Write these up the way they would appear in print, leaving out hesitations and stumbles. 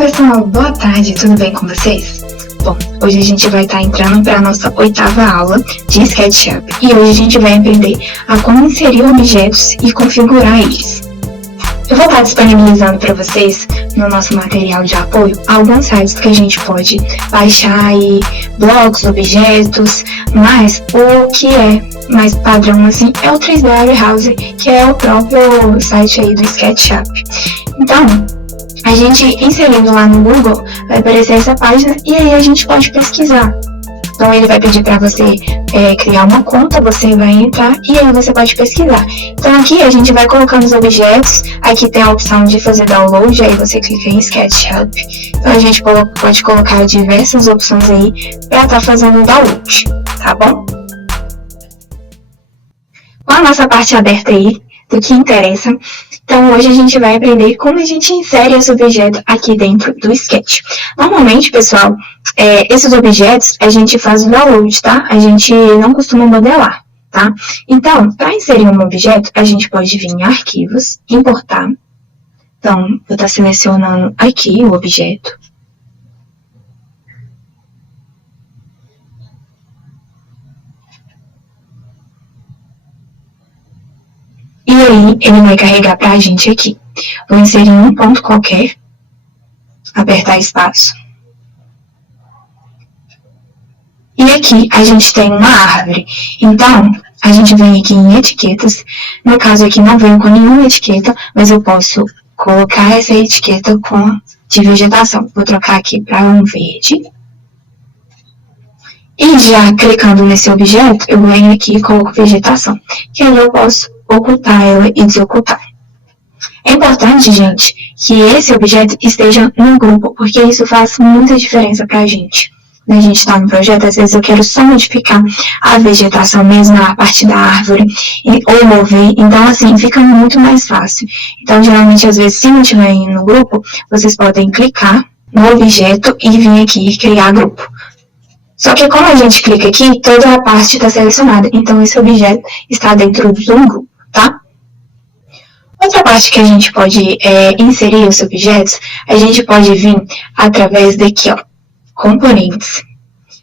pessoal, boa tarde, tudo bem com vocês? Bom, hoje a gente vai estar entrando para a nossa 8ª aula de SketchUp e hoje a gente vai aprender a como inserir objetos e configurar eles. Eu vou estar disponibilizando para vocês no nosso material de apoio alguns sites que a gente pode baixar aí, blocos, objetos, mas o que é mais padrão assim é o 3D Warehouse, que é o próprio site aí do SketchUp. Então, a gente inserindo lá no Google, vai aparecer essa página e aí a gente pode pesquisar. Então ele vai pedir para você criar uma conta, você vai entrar e aí você pode pesquisar. Então aqui a gente vai colocando os objetos, aqui tem a opção de fazer download, aí você clica em SketchUp. Então a gente pode colocar diversas opções aí para estar fazendo o download, tá bom? Com a nossa parte aberta aí, do que interessa, então hoje a gente vai aprender como a gente insere esse objeto aqui dentro do Sketch. Normalmente, pessoal, esses objetos a gente faz o download, tá? A gente não costuma modelar, tá? Então, para inserir um objeto, a gente pode vir em arquivos, importar. Então, vou estar selecionando aqui o objeto. E aí, ele vai carregar para a gente aqui. Vou inserir um ponto qualquer, apertar espaço. E aqui a gente tem uma árvore. Então, a gente vem aqui em etiquetas. No caso aqui não venho com nenhuma etiqueta, mas eu posso colocar essa etiqueta de vegetação. Vou trocar aqui para um verde. E já clicando nesse objeto, eu venho aqui e coloco vegetação. Que aí eu posso ocultar ela e desocultar. É importante, gente, que esse objeto esteja no grupo, porque isso faz muita diferença para a gente. Quando a gente está no projeto, às vezes eu quero só modificar a vegetação mesmo, a parte da árvore, ou mover, então assim, fica muito mais fácil. Então, geralmente, às vezes, se não estiver no grupo, vocês podem clicar no objeto e vir aqui e criar grupo. Só que como a gente clica aqui, toda a parte está selecionada, então esse objeto está dentro de um grupo, tá? Outra parte que a gente pode inserir os objetos, a gente pode vir através daqui, ó, componentes.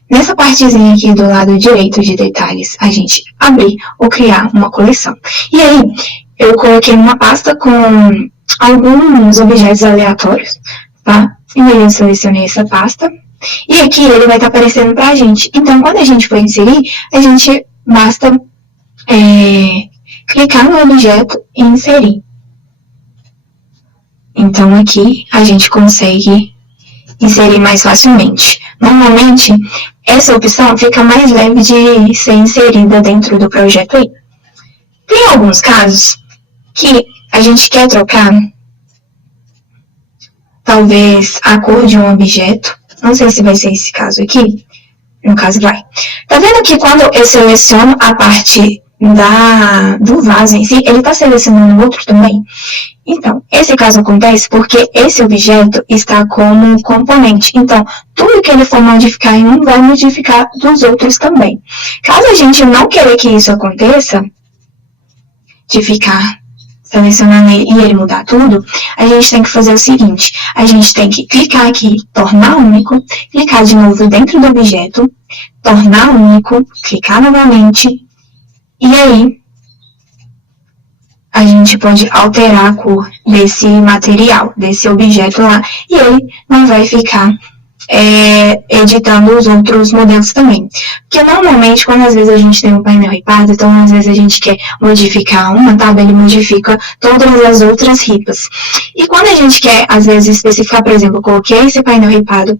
Nessa partezinha aqui do lado direito de detalhes, a gente abrir ou criar uma coleção. E aí, eu coloquei uma pasta com alguns objetos aleatórios, tá? E aí eu selecionei essa pasta. E aqui ele vai estar aparecendo para a gente. Então, quando a gente for inserir, a gente basta clicar no objeto e inserir. Então, aqui a gente consegue inserir mais facilmente. Normalmente, essa opção fica mais leve de ser inserida dentro do projeto aí. Tem alguns casos que a gente quer trocar, talvez, a cor de um objeto. Não sei se vai ser esse caso aqui. No caso, vai. Tá vendo que quando eu seleciono a parte do vaso em si, ele está selecionando outro também? Então, esse caso acontece porque esse objeto está como componente. Então, tudo que ele for modificar em um, vai modificar dos outros também. Caso a gente não queira que isso aconteça, de ficar selecionando ele e ele mudar tudo, a gente tem que fazer o seguinte, a gente tem que clicar aqui, tornar único, clicar de novo dentro do objeto, tornar único, clicar novamente, e aí a gente pode alterar a cor desse material, desse objeto lá, e ele não vai ficar editando os outros modelos também. Porque normalmente, quando às vezes a gente tem um painel ripado, então às vezes a gente quer modificar uma tábua, ele modifica todas as outras ripas. E quando a gente quer, às vezes, especificar, por exemplo, eu coloquei esse painel ripado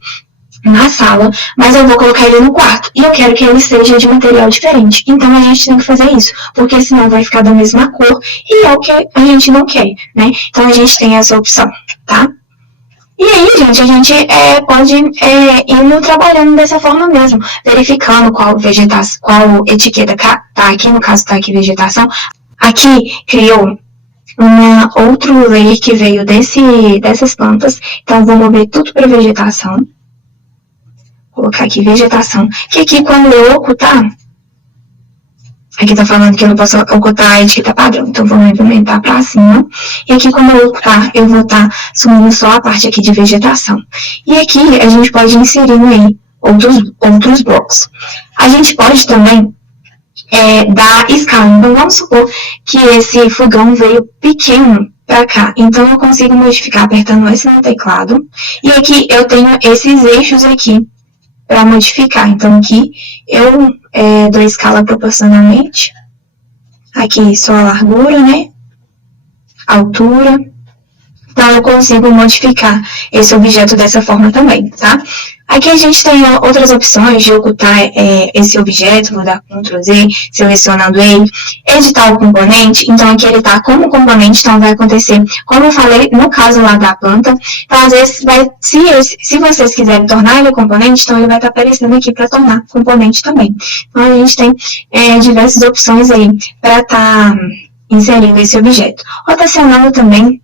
na sala, mas eu vou colocar ele no quarto, e eu quero que ele seja de material diferente. Então a gente tem que fazer isso, porque senão vai ficar da mesma cor, e é o que a gente não quer, né? Então a gente tem essa opção, tá? E aí, gente, a gente pode ir trabalhando dessa forma mesmo, verificando qual etiqueta tá aqui, no caso tá aqui vegetação. Aqui criou outro layer que veio dessas plantas, então vou mover tudo para vegetação. Colocar aqui vegetação, que aqui quando eu ocultar, Aqui tá falando que eu não posso ocultar a etiqueta padrão, então vamos implementar para cima. E aqui, quando eu ocultar, eu vou estar sumindo só a parte aqui de vegetação. E aqui, a gente pode inserir aí outros blocos. A gente pode também dar escala. Então, vamos supor que esse fogão veio pequeno para cá. Então, eu consigo modificar apertando esse no teclado. E aqui, eu tenho esses eixos aqui para modificar. Então, aqui eu dou escala proporcionalmente. Aqui só a largura, né? Altura. Então, eu consigo modificar esse objeto dessa forma também, tá? Aqui a gente tem outras opções de ocultar esse objeto, vou dar Ctrl Z, selecionando ele, editar o componente, então aqui ele está como componente, então vai acontecer, como eu falei, no caso lá da planta, então às vezes, se vocês quiserem tornar ele componente, então ele vai estar aparecendo aqui para tornar componente também. Então a gente tem diversas opções aí para estar inserindo esse objeto. Rotacionando também,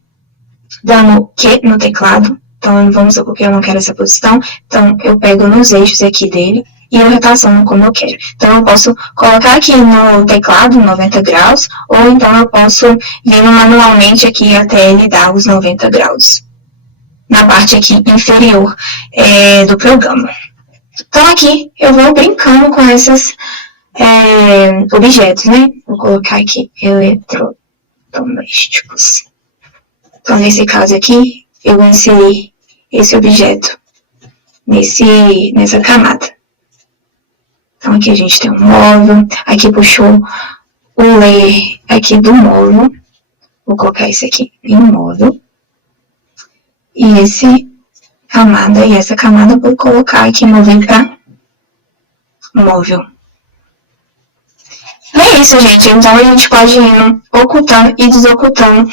dando Q no teclado. Então, vamos supor que eu não quero essa posição. Então, eu pego nos eixos aqui dele e eu rotaciono como eu quero. Então, eu posso colocar aqui no teclado 90 graus, ou então eu posso vir manualmente aqui até ele dar os 90 graus. Na parte aqui inferior do programa. Então, aqui eu vou brincando com esses objetos, né? Vou colocar aqui eletrodomésticos. Então, nesse caso aqui, eu vou inserir esse objeto nessa camada. Então, aqui a gente tem um móvel, aqui puxou o layer aqui do móvel. Vou colocar esse aqui em móvel. E essa camada eu vou colocar aqui mover para móvel. E é isso, gente. Então, a gente pode ir ocultando e desocultando,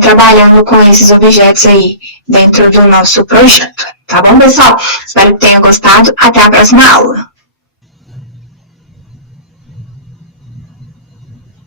trabalhando com esses objetos aí dentro do nosso projeto. Tá bom, pessoal? Espero que tenham gostado. Até a próxima aula.